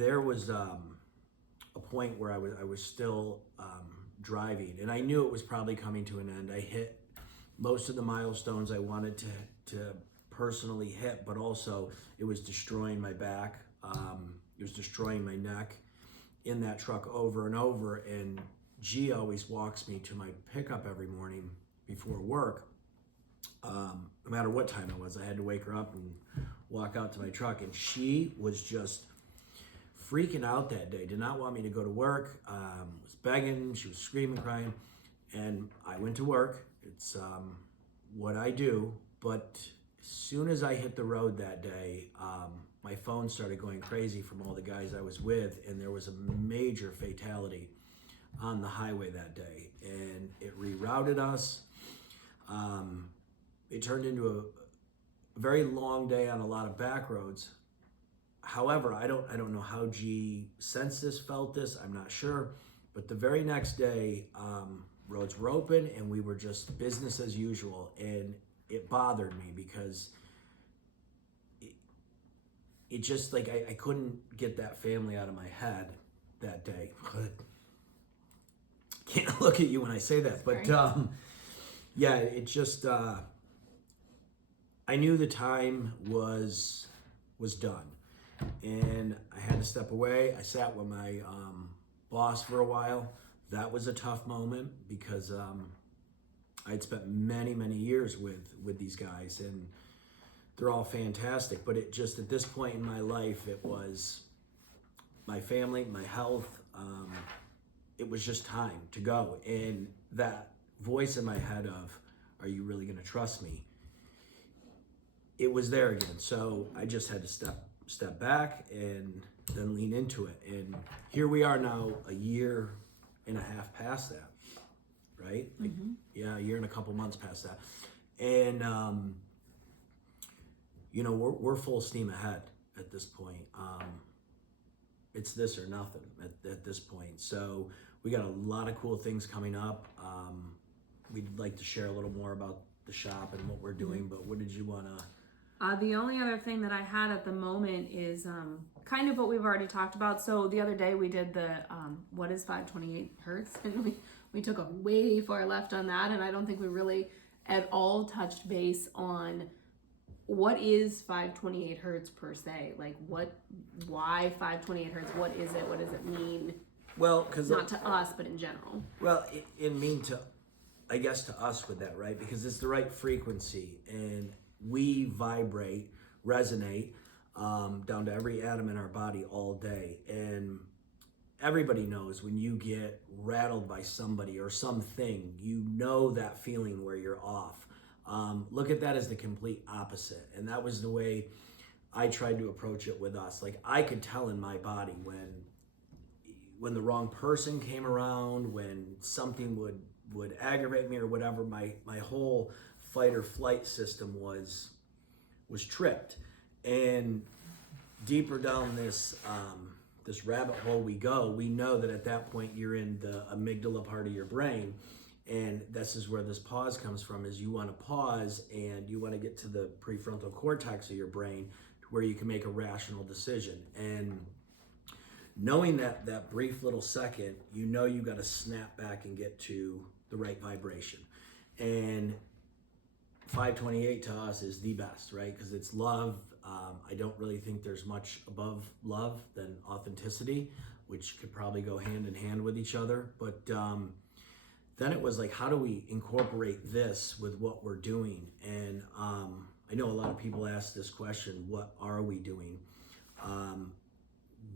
there was a point where I was still driving, and I knew it was probably coming to an end. I hit most of the milestones I wanted to personally hit, but also it was destroying my back. It was destroying my neck in that truck over and over. And G always walks me to my pickup every morning before work. No matter what time it was, I had to wake her up and walk out to my truck. And she was just freaking out that day, did not want me to go to work, was begging, she was screaming, crying. And I went to work. It's what I do. But as soon as I hit the road that day, my phone started going crazy from all the guys I was with, and there was a major fatality on the highway that day, and it rerouted us. It turned into a very long day on a lot of back roads. However, I don't know how G sensed this, felt this, I'm not sure. But the very next day, roads were open and we were just business as usual. And it bothered me because it just like, I couldn't get that family out of my head that day. Can't look at you when I say that, but yeah, it just, I knew the time was done. And I had to step away. I sat with my boss for a while. That was a tough moment because I'd spent many years with these guys, and they're all fantastic. But it just, at this point in my life, it was my family, my health. It was just time to go. And that voice in my head of, are you really going to trust me? It was there again. So I just had to step back and then lean into it. And here we are now, a year and a half past that, right? Like, yeah, a year and a couple months past that. And, you know, we're full steam ahead at this point. It's this or nothing at this point. So we got a lot of cool things coming up. We'd like to share a little more about the shop and what we're doing, but what did you want to... The only other thing that I had at the moment is kind of what we've already talked about. So the other day we did the what is 528 hertz, and we took a way far left on that, and I don't think we really at all touched base on what is 528 hertz per se. Like why 528 hertz? What is it? What does it mean? Well, because not to us, but in general. Well, it mean to, I guess, to us with that, right? Because it's the right frequency, and we vibrate, resonate down to every atom in our body all day. And everybody knows when you get rattled by somebody or something, you know that feeling where you're off. Look at that as the complete opposite. And that was the way I tried to approach it with us. Like, I could tell in my body when the wrong person came around, when something would aggravate me or whatever, my whole fight or flight system was tripped. And deeper down this rabbit hole we go, we know that at that point you're in the amygdala part of your brain, and this is where this pause comes from. Is you want to pause and you want to get to the prefrontal cortex of your brain to where you can make a rational decision. And knowing that brief little second, you know you got to snap back and get to the right vibration. And 528 to us is the best, right? Because it's love. I don't really think there's much above love than authenticity, which could probably go hand in hand with each other. But then it was like, how do we incorporate this with what we're doing? And I know a lot of people ask this question, what are we doing?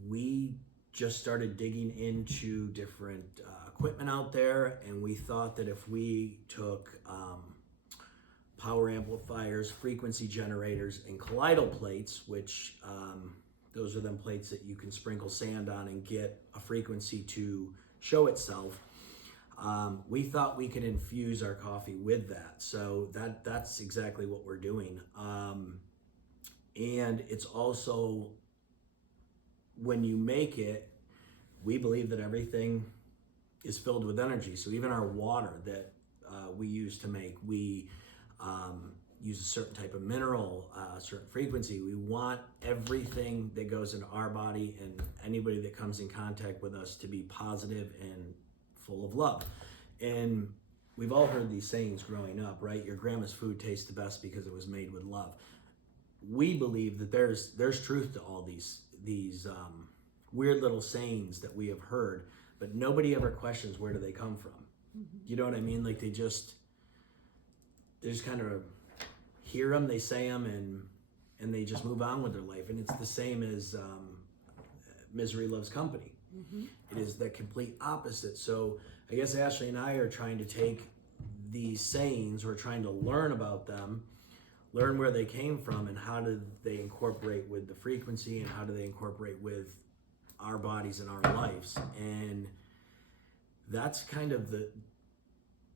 We just started digging into different equipment out there, and we thought that if we took power amplifiers, frequency generators, and colloidal plates, which those are them plates that you can sprinkle sand on and get a frequency to show itself. We thought we could infuse our coffee with that. So that's exactly what we're doing. And it's also, when you make it, we believe that everything is filled with energy. So even our water that we use to make, we use a certain type of mineral, a certain frequency. We want everything that goes into our body and anybody that comes in contact with us to be positive and full of love. And we've all heard these sayings growing up, right? Your grandma's food tastes the best because it was made with love. We believe that there's truth to all these weird little sayings that we have heard, but nobody ever questions where do they come from. You know what I mean? Like they just kind of hear them, they say them, and they just move on with their life. And it's the same as misery loves company. It is the complete opposite. So I guess Ashley and I are trying to take these sayings, we're trying to learn about them, learn where they came from, and how do they incorporate with the frequency, and how do they incorporate with our bodies and our lives. And that's kind of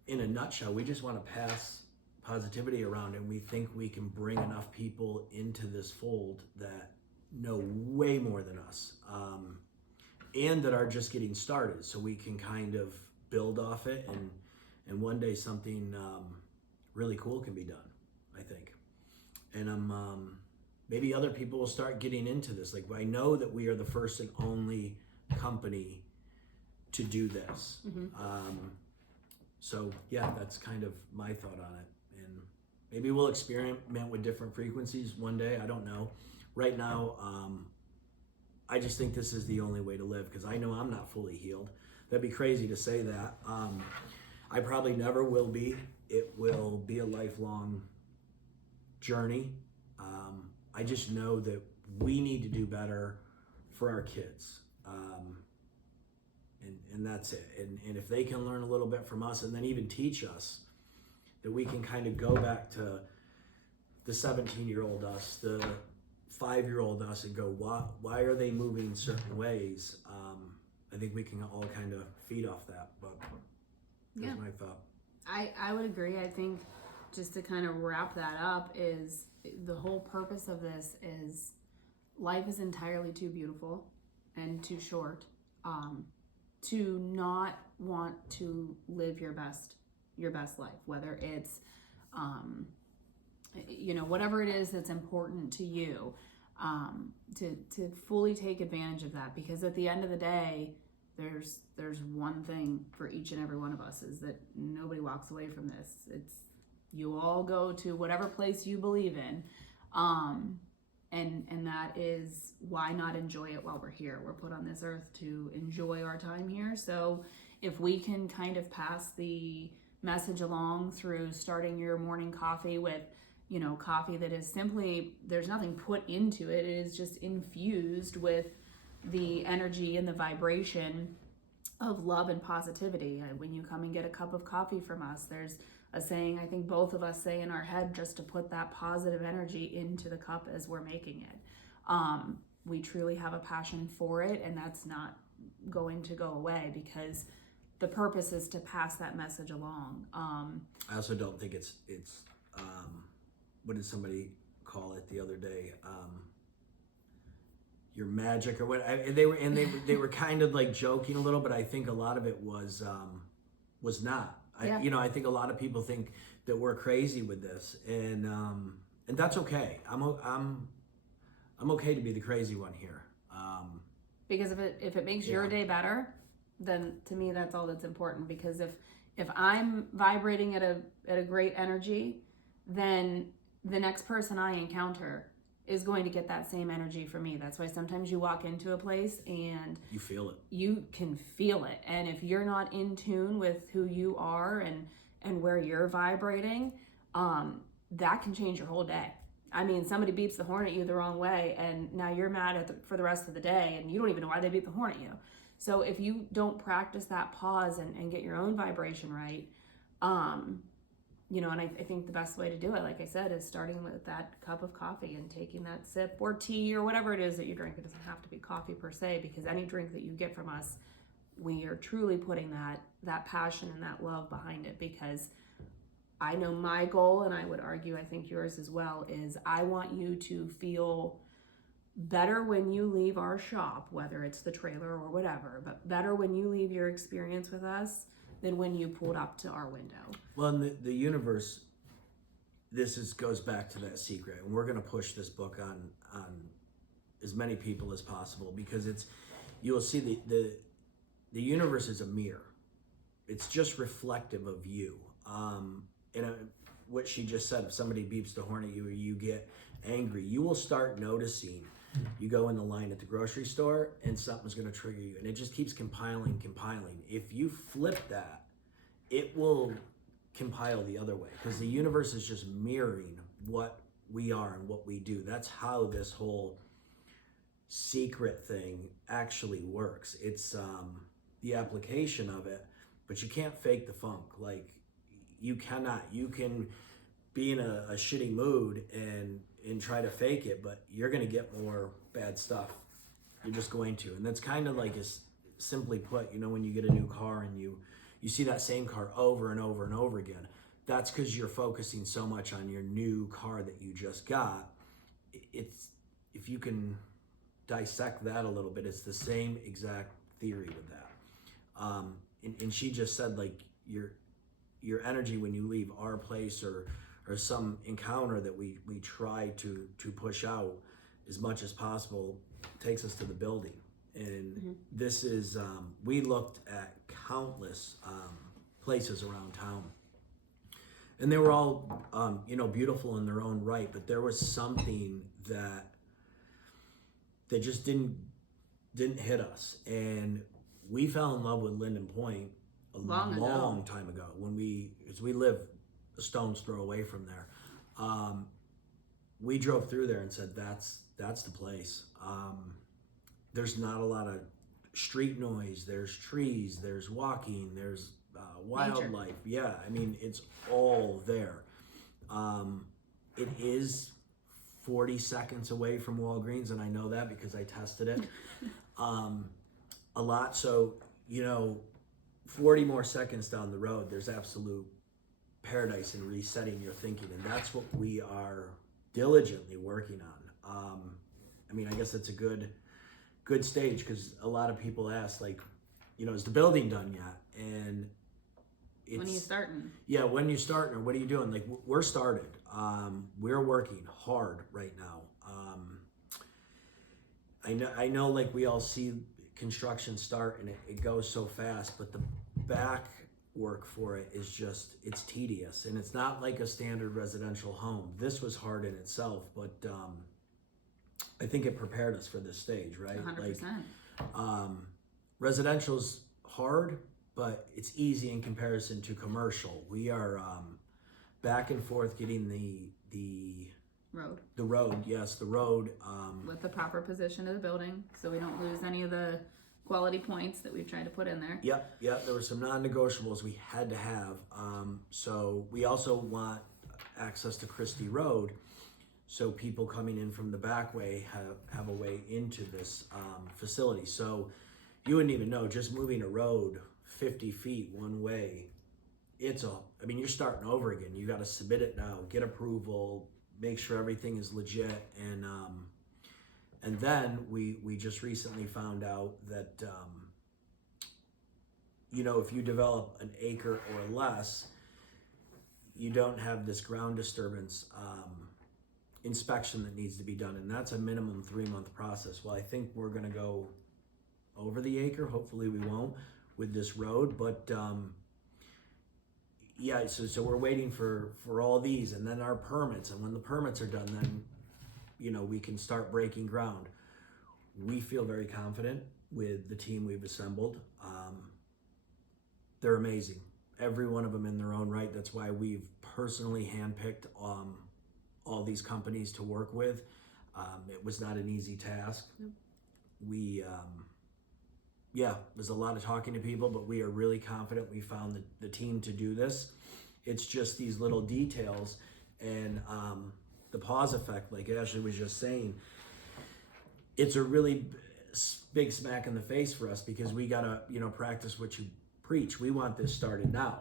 in a nutshell, we just want to pass positivity around, and we think we can bring enough people into this fold that know way more than us, and that are just getting started, so we can kind of build off it, and one day something really cool can be done, I think. And maybe other people will start getting into this. Like, I know that we are the first and only company to do this. So yeah, that's kind of my thought on it. And maybe we'll experiment with different frequencies one day. I don't know. Right now, I just think this is the only way to live, because I know I'm not fully healed. That'd be crazy to say that. I probably never will be. It will be a lifelong journey. I just know that we need to do better for our kids. And that's it. And if they can learn a little bit from us, and then even teach us, that we can kind of go back to the 17-year-old us, the 5-year-old us, and go, why are they moving certain ways? I think we can all kind of feed off that, but that's my thought. I would agree. I think just to kind of wrap that up, is the whole purpose of this is life is entirely too beautiful and too short to not want to live your best life, whether it's whatever it is that's important to you, to fully take advantage of that, because at the end of the day, there's one thing for each and every one of us, is that nobody walks away from this. It's you all go to whatever place you believe in, and that is why not enjoy it while we're here. We're put on this earth to enjoy our time here. So if we can kind of pass the message along through starting your morning coffee with, coffee that is simply, there's nothing put into it. It is just infused with the energy and the vibration of love and positivity. When you come and get a cup of coffee from us, there's a saying I think both of us say in our head, just to put that positive energy into the cup as we're making it. We truly have a passion for it, and that's not going to go away, because the purpose is to pass that message along. I also don't think it's what did somebody call it the other day? Your magic or what? They were kind of like joking a little, but I think a lot of it was not. I think a lot of people think that we're crazy with this, and that's okay. I'm okay to be the crazy one here. Because if it makes your day better, then to me that's all that's important. Because if I'm vibrating at a great energy, then the next person I encounter is going to get that same energy from me. That's why sometimes you walk into a place and you feel it. You can feel it. And if you're not in tune with who you are and where you're vibrating, that can change your whole day. I mean, somebody beeps the horn at you the wrong way, and now you're mad for the rest of the day, and you don't even know why they beep the horn at you. So if you don't practice that pause and get your own vibration right, and I think the best way to do it, like I said, is starting with that cup of coffee and taking that sip, or tea, or whatever it is that you drink. It doesn't have to be coffee per se, because any drink that you get from us, we are truly putting that passion and that love behind it. Because I know my goal, and I would argue I think yours as well, is I want you to feel better when you leave our shop, whether it's the trailer or whatever, but better when you leave your experience with us than when you pulled up to our window. Well, and the universe goes back to that secret, and we're going to push this book on as many people as possible, because you will see the universe is a mirror. It's just reflective of you. What she just said, if somebody beeps the horn at you or you get angry, you will start noticing. You go in the line at the grocery store and something's going to trigger you, and it just keeps compiling. If you flip that, it will compile the other way, because the universe is just mirroring what we are and what we do. That's how this whole secret thing actually works. It's the application of it, but you can't fake the funk. Like, you cannot. You can be in a shitty mood and try to fake it, but you're going to get more bad stuff. You're just going to. And that's kind of like, simply put, when you get a new car and you see that same car over and over and over again, that's because you're focusing so much on your new car that you just got. If you can dissect that a little bit, it's the same exact theory with that. And she just said, like, your energy when you leave our place or some encounter that we try to push out as much as possible takes us to the building. And this is, we looked at countless places around town, and they were all, beautiful in their own right, but there was something that just didn't hit us. And we fell in love with Linden Point a long time ago, as we live a stone's throw away from there. We drove through there and said, that's the place. There's not a lot of street noise. There's trees, there's walking, there's wildlife. Nature. Yeah, I mean, it's all there. It is 40 seconds away from Walgreens, and I know that because I tested it a lot. So, 40 more seconds down the road, there's absolute paradise in resetting your thinking, and that's what we are diligently working on. I guess it's a good stage, because a lot of people ask, like, is the building done yet? And when are you starting? Yeah, when you starting, or what are you doing? Like, we're started. We're working hard right now. I know, like, we all see construction start and it goes so fast, but the back work for it is just, it's tedious, and it's not like a standard residential home. This was hard in itself, but I think it prepared us for this stage, right? 100%. Like, residential's hard, but it's easy in comparison to commercial. We are back and forth getting the road, yes, the road. With the proper position of the building, so we don't lose any of the quality points that we've tried to put in there. Yep. There were some non-negotiables we had to have. So we also want access to Christie Road, so people coming in from the back way have a way into this facility. So you wouldn't even know, just moving a road 50 feet one way, you're starting over again. You got to submit it now, get approval, make sure everything is legit, and then we just recently found out that if you develop an acre or less, you don't have this ground disturbance inspection that needs to be done, and that's a minimum 3-month process. Well, I think we're going to go over the acre. Hopefully we won't with this road, but so we're waiting for all these, and then our permits, and when the permits are done, then we can start breaking ground. We feel very confident with the team we've assembled. They're amazing, every one of them in their own right. That's why we've personally handpicked all these companies to work with. It was not an easy task. We there's a lot of talking to people, but we are really confident we found the team to do this. It's just these little details, and the pause effect, like Ashley was just saying, it's a really big smack in the face for us, because we gotta practice what you preach. We want this started now,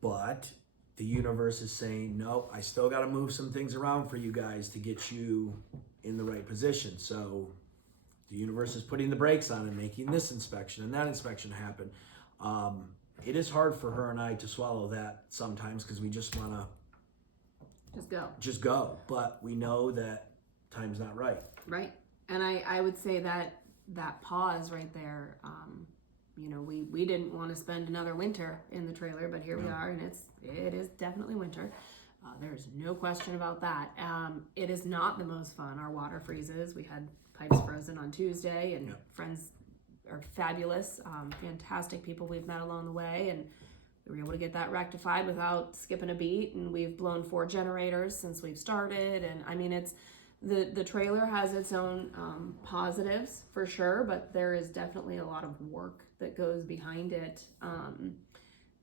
but the universe is saying, no, I still got to move some things around for you guys to get you in the right position. So the universe is putting the brakes on and making this inspection and that inspection happen. it is hard for her and I to swallow that sometimes because we just want to just go. But we know that time's not right. Right. And I would say that pause right there, we didn't want to spend another winter in the trailer, but here we are, and it is definitely winter. There's no question about that. It is not the most fun. Our water freezes. We had pipes frozen on Tuesday, and friends are fabulous, fantastic people we've met along the way, and we were able to get that rectified without skipping a beat. And we've blown 4 generators since we've started, and I mean, it's the trailer has its own positives for sure, but there is definitely a lot of work that goes behind it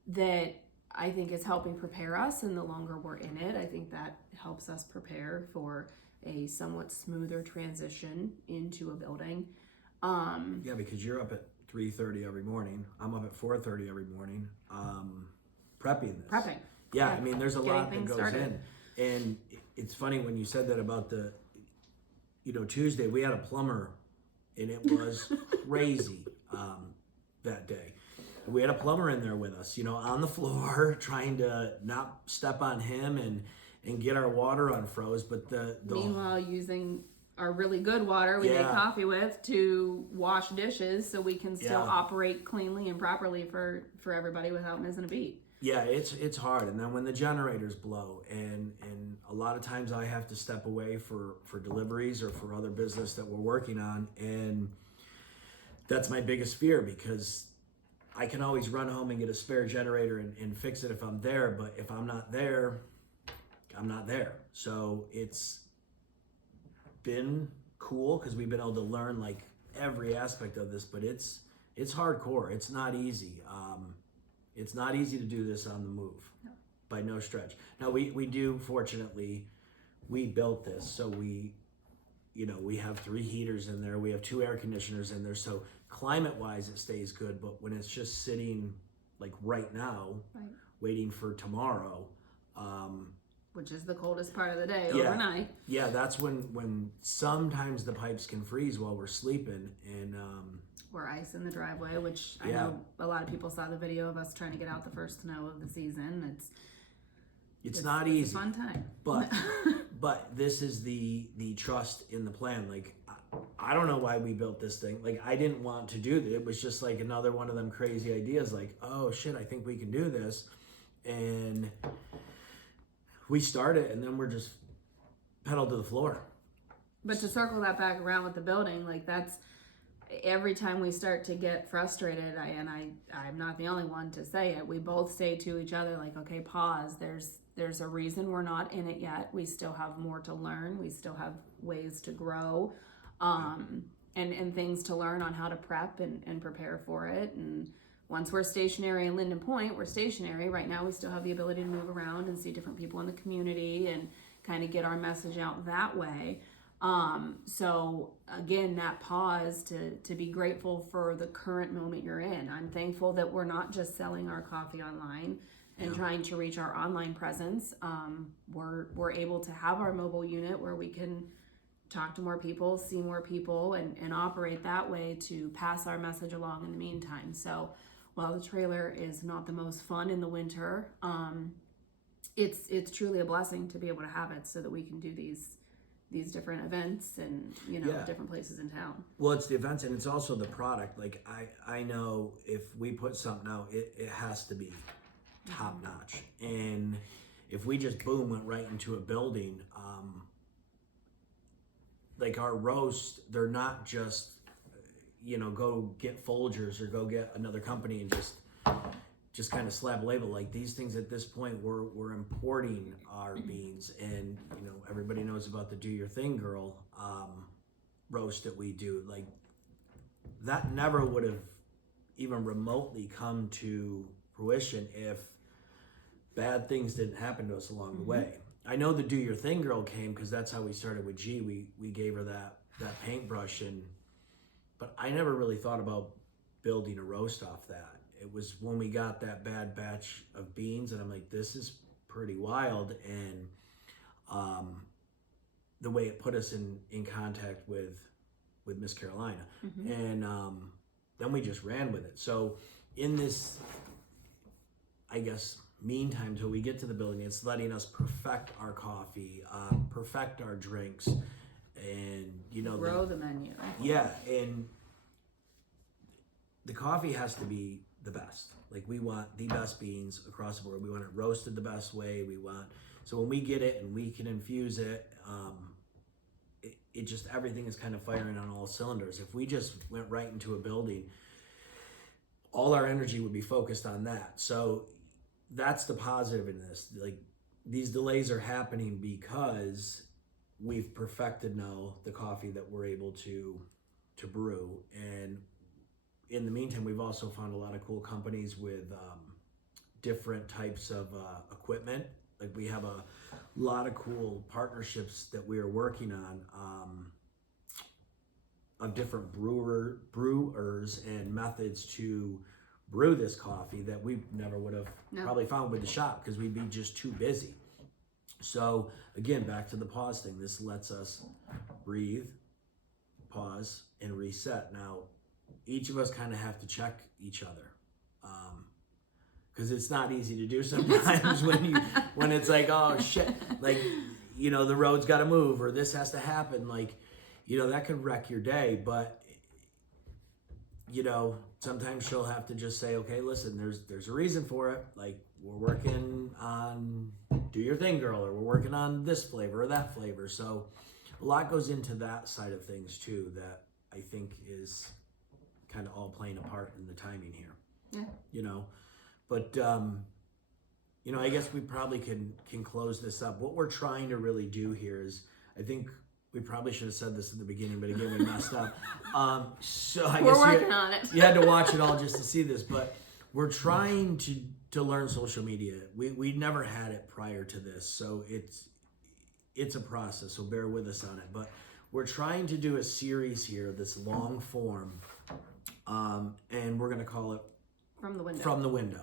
that I think is helping prepare us. And the longer we're in it, I think that helps us prepare for a somewhat smoother transition into a building. Yeah, because you're up at 3:30 every morning. I'm up at 4:30 every morning, prepping this. Prepping. Yeah, I mean, there's a lot that goes started. in. And it's funny when you said that about the, Tuesday, we had a plumber, and it was crazy that day. We had a plumber in there with us, on the floor, trying to not step on him and get our water unfroze. But meanwhile, using our really good water we make coffee with to wash dishes so we can still operate cleanly and properly for everybody without missing a beat. Yeah, it's hard. And then when the generators blow, and a lot of times I have to step away for deliveries or for other business that we're working on, and that's my biggest fear, because I can always run home and get a spare generator and fix it if I'm there, but if I'm not there, I'm not there. So it's been cool because we've been able to learn like every aspect of this, but it's hardcore. It's not easy. It's not easy to do this on the move, by no stretch. Now we do, fortunately, we built this, so we have 3 heaters in there. We have 2 air conditioners in there, so climate-wise it stays good. But when it's just sitting like right now, waiting for tomorrow, which is the coldest part of the day, overnight. Yeah, that's when sometimes the pipes can freeze while we're sleeping, and or ice in the driveway, which I know a lot of people saw the video of us trying to get out the first snow of the season. It's not easy. It's a fun time. But this is the trust in the plan. Like, I don't know why we built this thing. Like, I didn't want to do that. It was just like another one of them crazy ideas. Like, oh shit, I think we can do this, and we start it, and then we're just pedal to the floor. But to circle that back around with the building, like that's every time we start to get frustrated, I'm not the only one to say it. We both say to each other, like, okay, pause. There's a reason we're not in it yet. We still have more to learn. We still have ways to grow, and things to learn on how to prep and prepare for it. And once we're stationary in Linden Point, we're stationary. Right now, we still have the ability to move around and see different people in the community and kind of get our message out that way. So again, that pause to be grateful for the current moment you're in. I'm thankful that we're not just selling our coffee online and trying to reach our online presence. We're able to have our mobile unit where we can talk to more people, see more people, and operate that way to pass our message along in the meantime. So while the trailer is not the most fun in the winter, it's truly a blessing to be able to have it so that we can do these different events and different places in town. Well, it's the events, and it's also the product. Like I know if we put something out, it has to be top notch. And if we just went right into a building, like our roast, they're not just go get Folgers or go get another company and just kind of slap a label. Like these things at this point, we're importing our beans, and everybody knows about the Do Your Thing Girl roast that we do. Like that never would have even remotely come to fruition if bad things didn't happen to us along the way. I know the Do Your Thing Girl came because that's how we started with G. We gave her that paintbrush, but I never really thought about building a roast off that. It was when we got that bad batch of beans, and I'm like, this is pretty wild. And the way it put us in contact with Miss Carolina. And then we just ran with it. So in this I guess, meantime till we get to the building, it's letting us perfect our coffee, perfect our drinks, and grow the menu. yeah, and the coffee has to be the best. Like, we want the best beans across the board. We want it roasted the best way. So when we get it and we can infuse it, it just, everything is kind of firing on all cylinders. If we just went right into a building, all our energy would be focused on that. So that's the positive in this. Like, these delays are happening because we've perfected now the coffee that we're able to brew. And in the meantime, we've also found a lot of cool companies with different types of equipment. Like, we have a lot of cool partnerships that we are working on of different brewers and methods to brew this coffee that we never would have probably found with the shop, because we'd be just too busy. So again, back to the pause thing. This lets us breathe, pause, and reset. Now, each of us kind of have to check each other, because it's not easy to do sometimes when it's like, oh shit, like, the road's got to move, or this has to happen. Like, that could wreck your day. But sometimes she'll have to just say, okay, listen, there's a reason for it. Like, we're working on do your thing, girl, or we're working on this flavor or that flavor. So a lot goes into that side of things too, that I think is kind of all playing a part in the timing here. Yeah. But I guess we probably can close this up. What we're trying to really do here is, I think we probably should have said this at the beginning, but again, we messed up. So I We're guess working on it. you had to watch it all just to see this, but we're trying to learn social media. We never had it prior to this, so it's a process, so bear with us on it. But we're trying to do a series here, this long form, and we're going to call it From the Window.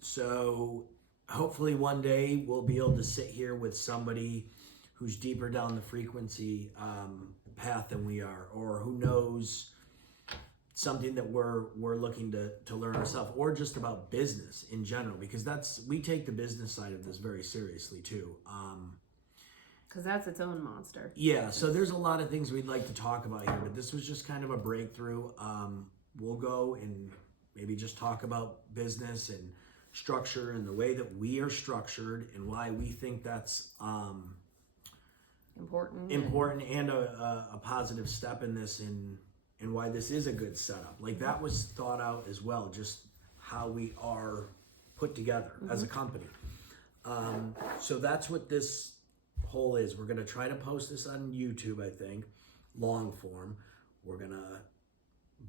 So hopefully one day we'll be able to sit here with somebody who's deeper down the frequency path than we are, or who knows something that we're looking to learn ourselves, or just about business in general, because we take the business side of this very seriously too. Because that's its own monster. Yeah, so there's a lot of things we'd like to talk about here, but this was just kind of a breakthrough. We'll go and maybe just talk about business and structure and the way that we are structured and why we think that's important and a positive step in this, and why this is a good setup. Like, that was thought out as well, just how we are put together as a company. So that's what this whole is. We're going to try to post this on YouTube, I think, long form. We're going to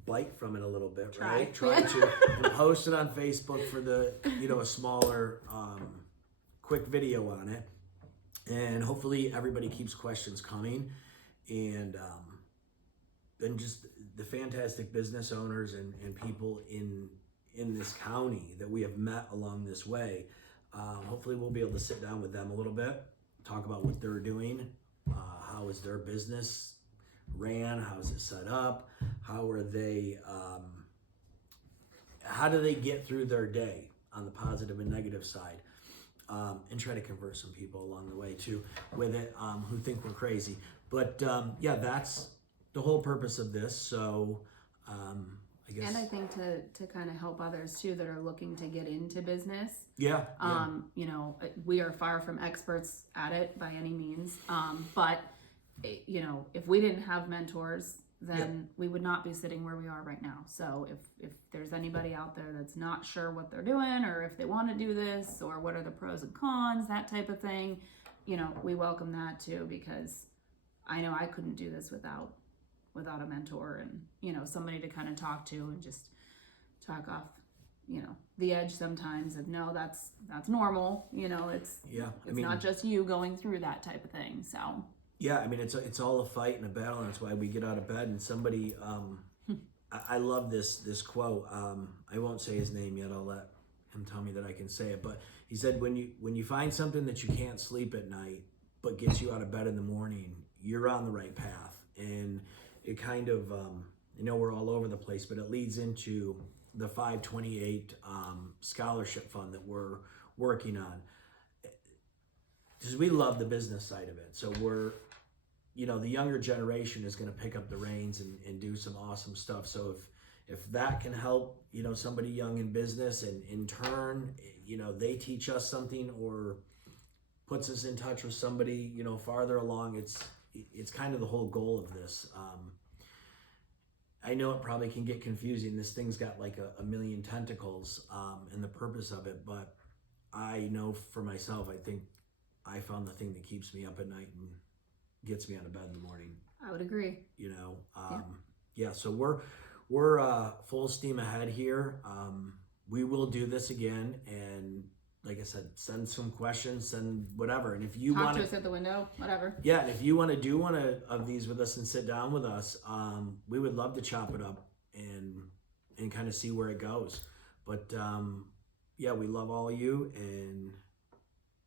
bite from it a little bit, right? Try to, and post it on Facebook for the, a smaller, quick video on it. And hopefully everybody keeps questions coming, and just the fantastic business owners and people in this county that we have met along this way. Hopefully we'll be able to sit down with them a little bit, talk about what they're doing, how is their business ran, how is it set up, how are they, how do they get through their day on the positive and negative side, and try to convert some people along the way too with it, who think we're crazy. But yeah, that's the whole purpose of this. So I guess, and I think to kind of help others too that are looking to get into business. Yeah. We are far from experts at it by any means, but if we didn't have mentors, then we would not be sitting where we are right now. So if there's anybody out there that's not sure what they're doing, or if they want to do this, or what are the pros and cons, that type of thing, we welcome that too, because I know I couldn't do this without a mentor and somebody to kind of talk to and just talk off the edge sometimes of, no, that's normal, it's not just you going through that type of thing. So yeah, I mean, it's all a fight and a battle, and that's why we get out of bed. And somebody, I love this quote. I won't say his name yet. I'll let him tell me that I can say it. But he said, when you find something that you can't sleep at night, but gets you out of bed in the morning, you're on the right path. And it kind of, we're all over the place, but it leads into the 528 scholarship fund that we're working on, because we love the business side of it. So we're, the younger generation is going to pick up the reins and do some awesome stuff. So if that can help, somebody young in business, and in turn, they teach us something or puts us in touch with somebody, farther along, it's kind of the whole goal of this. I know it probably can get confusing. This thing's got like a million tentacles, and the purpose of it, but I know for myself, I think I found the thing that keeps me up at night and gets me out of bed in the morning. I would agree. Yeah. So we're full steam ahead here. We will do this again, and like I said, send some questions, send whatever. And if you Talk want to us at the window, whatever. yeah, and if you want to do one of these with us and sit down with us, we would love to chop it up and kind of see where it goes. But yeah, we love all of you, and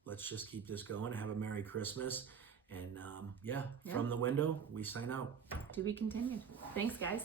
let's just keep this going. Have a Merry Christmas. And Yeah. from the window, we sign out. To be continued. Thanks, guys.